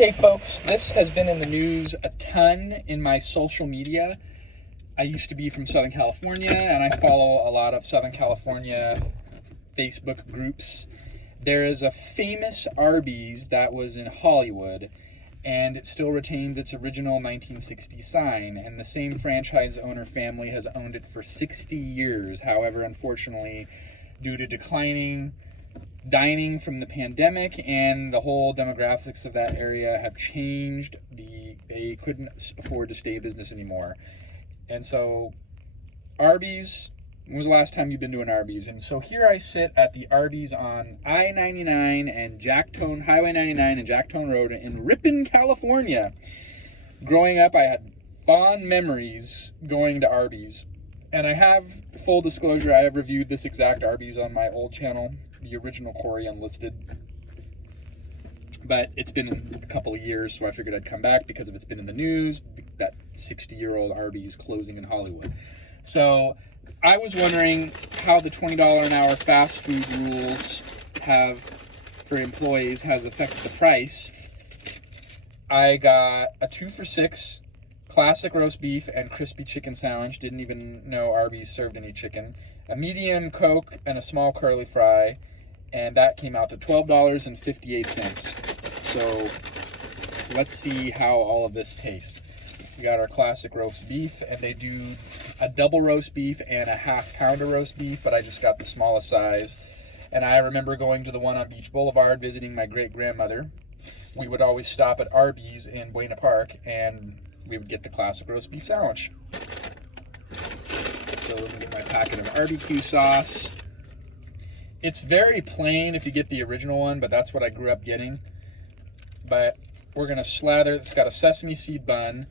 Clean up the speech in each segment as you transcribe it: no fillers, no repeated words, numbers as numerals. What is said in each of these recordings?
Okay, folks, this has been in the news a ton in my social media. I used to be from Southern California, and I follow a lot of Southern California Facebook groups. There is a famous Arby's that was in Hollywood, and it still retains its original 1960 sign, and the same franchise owner family has owned it for 60 years. However, unfortunately, due to declining dining from the pandemic and the whole demographics of that area have changed, they couldn't afford to stay in business anymore. And so Arby's, when was the last time you've been to an Arby's? And so here I sit at the Arby's on I-99 and Highway 99 and Jacktone Road in Ripon, California. Growing up, I had fond memories going to Arby's. And I have, full disclosure, I have reviewed this exact Arby's on my old channel, the original Corey Unlisted. But it's been a couple of years, so I figured I'd come back because it's been in the news, that 60-year-old Arby's closing in Hollywood. So I was wondering how the $20 an hour fast food rules for employees has affected the price. I got a 2 for $6 classic roast beef and crispy chicken sandwich. Didn't even know Arby's served any chicken. A medium Coke and a small curly fry, and that came out to $12.58. So let's see how all of this tastes. We got our classic roast beef, and they do a double roast beef and a half-pounder roast beef, but I just got the smallest size. And I remember going to the one on Beach Boulevard, visiting my great-grandmother. We would always stop at Arby's in Buena Park, and we would get the classic roast beef sandwich. So let me get my packet of barbecue sauce. It's very plain if you get the original one, but that's what I grew up getting. But we're gonna slather, it's got a sesame seed bun.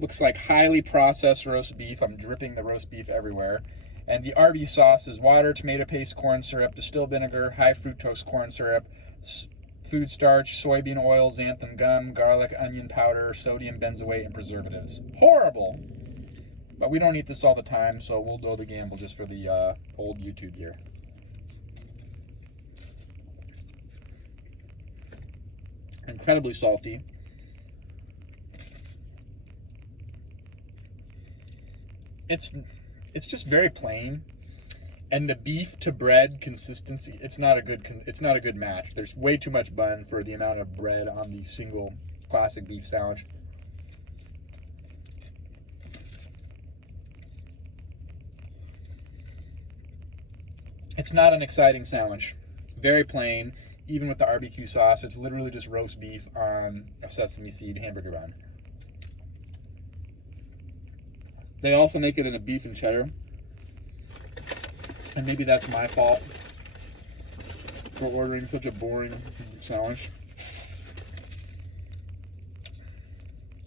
Looks like highly processed roast beef. I'm dripping the roast beef everywhere. And the Arby sauce is water, tomato paste, corn syrup, distilled vinegar, high fructose corn syrup, food starch, soybean oil, xanthan gum, garlic, onion powder, sodium benzoate, and preservatives. Horrible! But we don't eat this all the time, so we'll go the gamble just for the old YouTube year. Incredibly salty. It's just very plain. And the beef to bread consistency, it's not a good match. There's way too much bun for the amount of bread on the single classic beef sandwich. It's not an exciting sandwich. Very plain, even with the barbecue sauce. It's literally just roast beef on a sesame seed hamburger bun. They also make it in a beef and cheddar. And maybe that's my fault for ordering such a boring sandwich.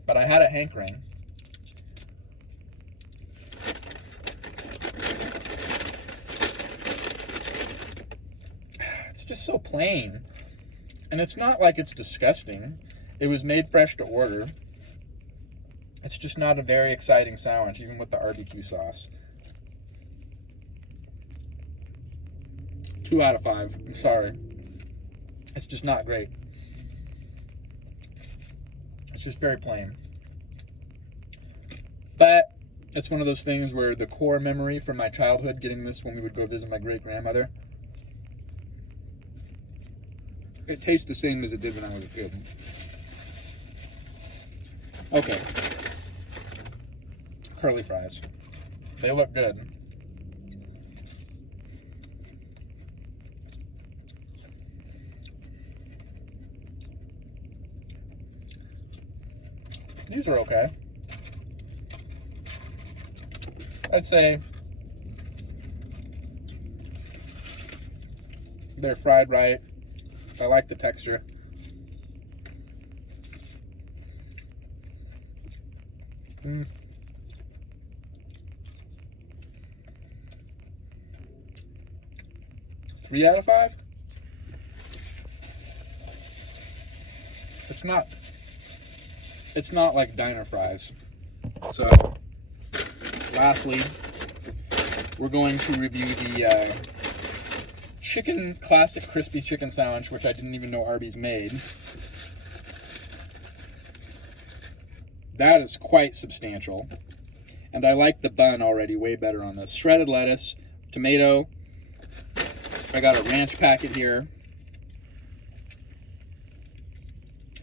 But I had a hankering. It's just so plain. And it's not like it's disgusting. It was made fresh to order. It's just not a very exciting sandwich, even with the barbecue sauce. 2 out of 5. I'm sorry. It's just not great. It's just very plain. But it's one of those things where the core memory from my childhood, getting this when we would go visit my great-grandmother, it tastes the same as it did when I was a kid. Okay. Curly fries. They look good. These are okay. I'd say they're fried right. I like the texture. Mm. 3 out of 5? It's not like diner fries. So, lastly, we're going to review the chicken classic crispy chicken sandwich, which I didn't even know Arby's made. That is quite substantial. And I like the bun already way better on this. Shredded lettuce, tomato. I got a ranch packet here.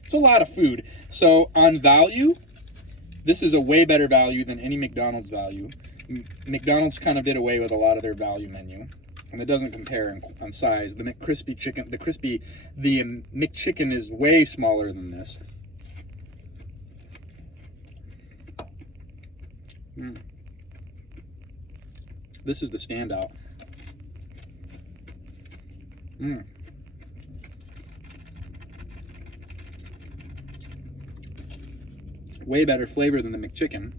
It's a lot of food. So on value, this is a way better value than any McDonald's value. McDonald's kind of did away with a lot of their value menu, and it doesn't compare on size. The McCrispy chicken, the McChicken is way smaller than this. This is the standout. Way better flavor than the McChicken,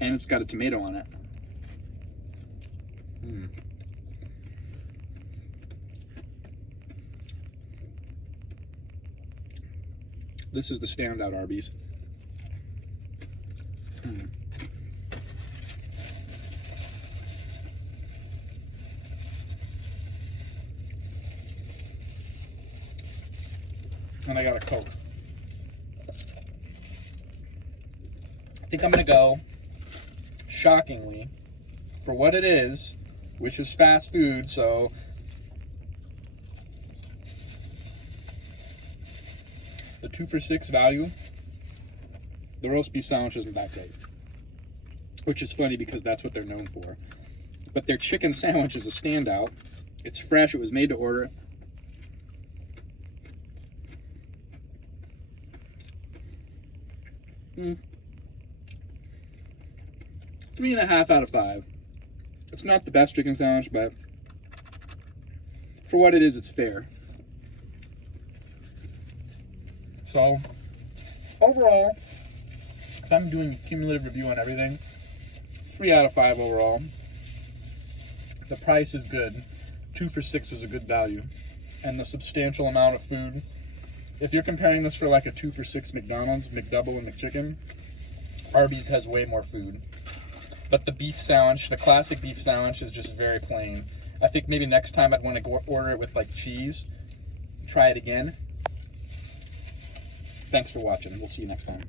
and it's got a tomato on it. This is the standout Arby's. And I got a Coke. I think I'm gonna go, shockingly, for what it is, which is fast food, so the 2 for $6 value, the roast beef sandwich isn't that great. Which is funny because that's what they're known for. But their chicken sandwich is a standout. It's fresh, it was made to order. Mm. 3.5 out of 5. It's not the best chicken sandwich, but for what it is, it's fair. So, overall, if I'm doing a cumulative review on everything, 3 out of 5 overall. The price is good. 2 for $6 is a good value. And the substantial amount of food. If you're comparing this for like a 2 for $6 McDonald's, McDouble, and McChicken, Arby's has way more food. But the beef sandwich, the classic beef sandwich, is just very plain. I think maybe next time I'd want to go order it with like cheese. Try it again. Thanks for watching. We'll see you next time.